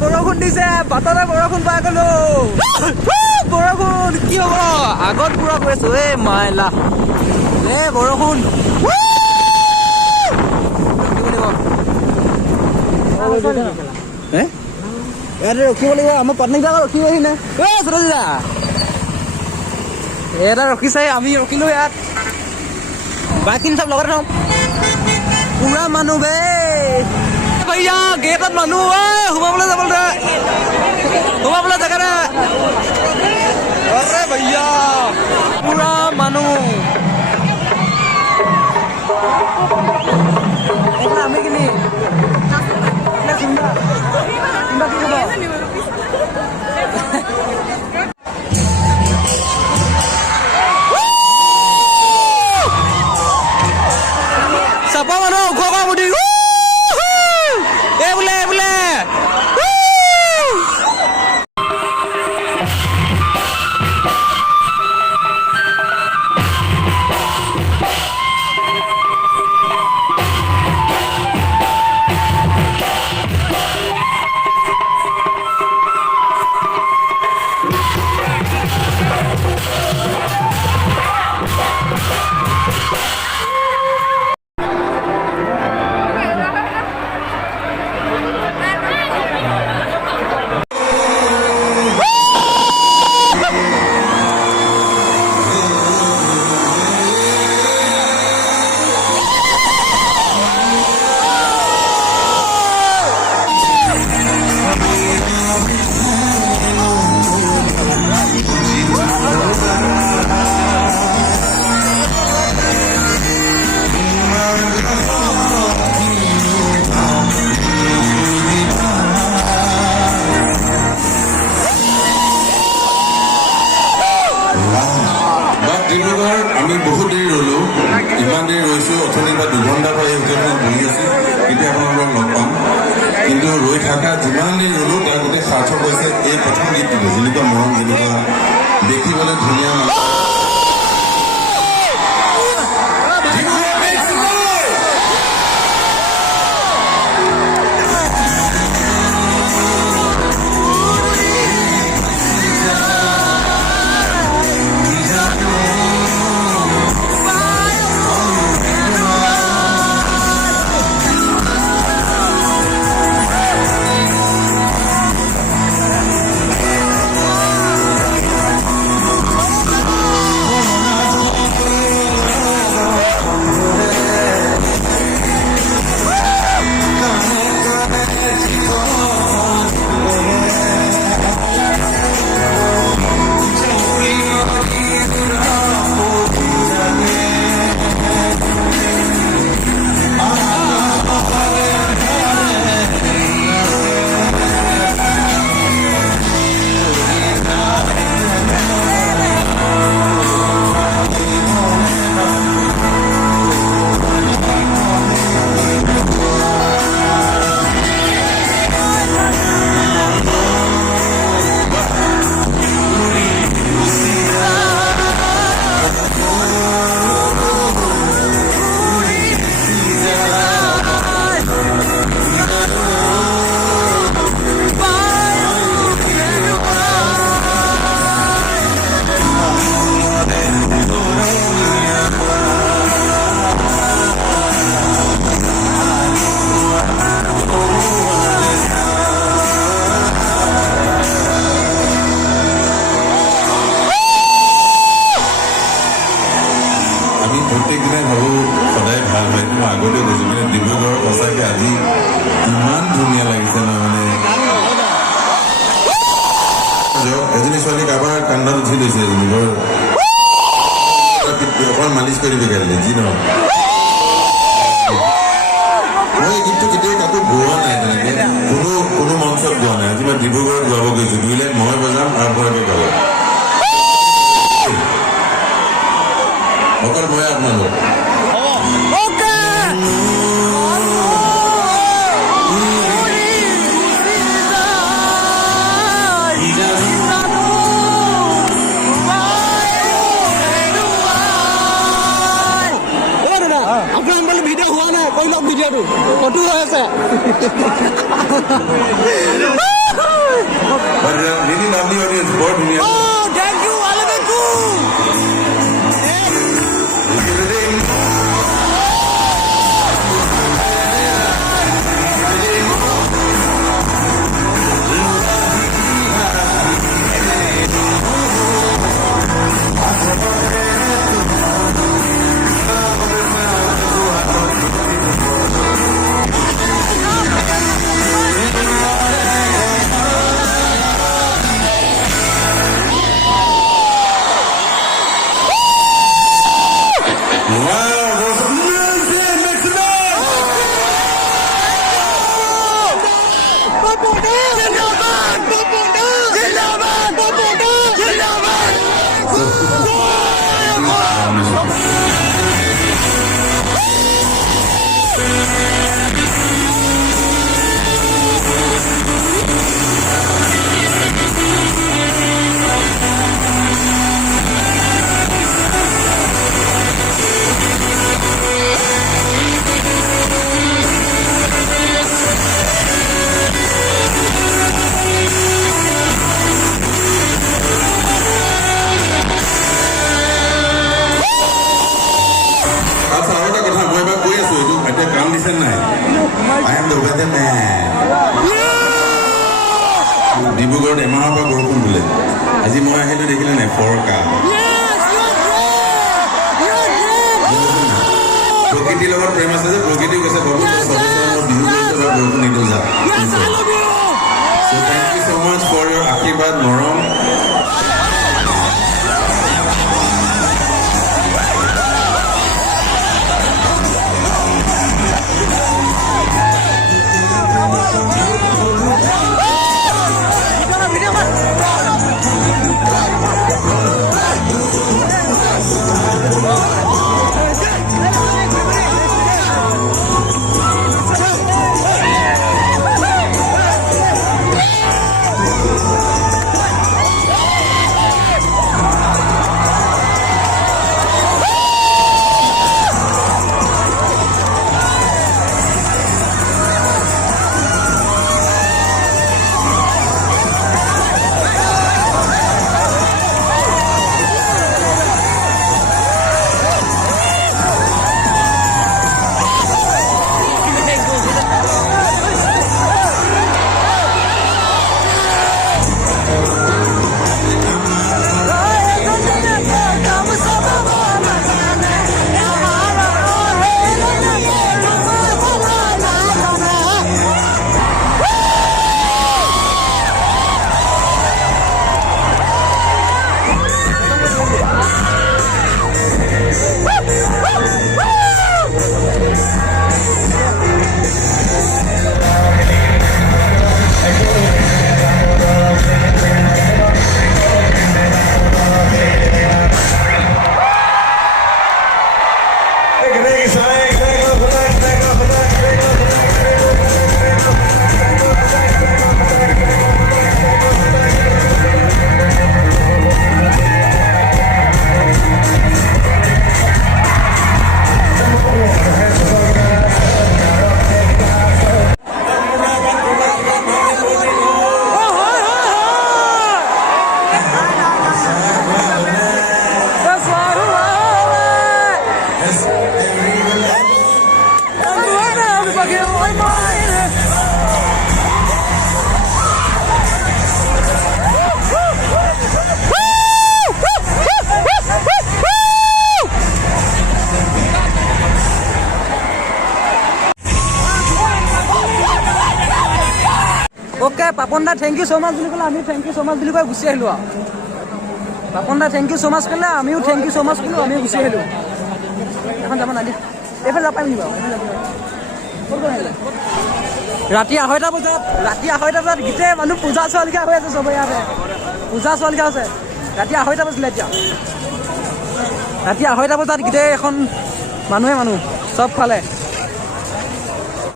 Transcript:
বৰষুণ দিছে, বাটতে বৰষুণ পাই গলো। বৰষুণ কি হব, আগত পুৰা গৈ আছো। এই মাইলা বৰষুণ ইয়াতে ৰখিব লাগিব। আমাৰ পাটনীক ৰখিব আহিলে সুৰজিদা এটা ৰখিছে, আমি ৰখিলো ইয়াত। বাইকখিনি চব লগতে থম। পুৰা মানুহ বে ভैया, গেটত মানুহ সোমাবলৈ যাবলৈ জেগা নাই। भैया পুৰা মানুহ। আমি কিনি চাপা মানুহ ওখ মুঠি বোলে বোলে আমি বহুত দেৰি ৰ'লো, ইমান দেৰি ৰৈছোঁ। অথনি বা 2 ঘণ্টা পৰা এই হোটেলখনত বহি আছোঁ, কেতিয়া আপোনালোকক লগ পাম। কিন্তু ৰৈ থকা যিমান দেৰি ৰ'লো তাৰ গোটেই সাৰ্থক হৈছে এই প্ৰথম গীতটো। যেনেকুৱা মৰম, যেনেকুৱা দেখিবলৈ ধুনীয়া প্ৰত্যেক দিনাই ভাবোঁ সদায় ভাল হয়। কিন্তু আগতে গৈছোঁ, কিন্তু ডিব্ৰুগড় সঁচাকৈ আজি ইমান ধুনীয়া লাগিছে ন। মানে এজনী ছোৱালী কাৰোবাৰ কান্দত উঠি লৈছে, এজনী বৰ অকণমান মালিচ কৰি বিকাৰিলে যি নহওক। মই এই গীতটো কেতিয়াও কাকো গোৱা নাই, তেনেকৈ কোনো মঞ্চত গোৱা নাই। আজি মই ডিব্ৰুগড়ত গাব গৈছোঁ। 2 লাইন মই বজাম আৰু আপোনালোকে গাব, অকল মই আপোনালোক। আপোনাৰ ভিডিঅ' হোৱা নাই, কৈ লওক ভিডিঅ'টো ফটো হৈ আছে। But really lovely audience, বৰ ধুনীয়া। Oh, thank you, I love you. I am the weatherman. ডিব্ৰুগড়ত এমাহৰ পৰা বৰষুণ বোলে আজি মই আহিলোঁ দেখিলে নাই ফৰকা প্ৰকৃতিৰ লগত প্ৰেম আছে যে প্ৰকৃতি কৈছে বাবু বিহু কৰিছে বা বৰষুণ নিদিওঁ যা So thank you so much for your আশীৰ্বাদ মৰম Okay, Papanda, thank you so much. Thank you so much. Papanda, thank you so much. Thank you so much. ৰাতি 2:30 বজাত গীতে মানুহ পূজা চোৱালিকা হৈ আছে চব ইয়াতে পূজা চোৱালিকা আছে ৰাতি 2:30 বজিলে এতিয়া ৰাতি 2:30 বজাত গীতে এখন মানুহ চব ফালে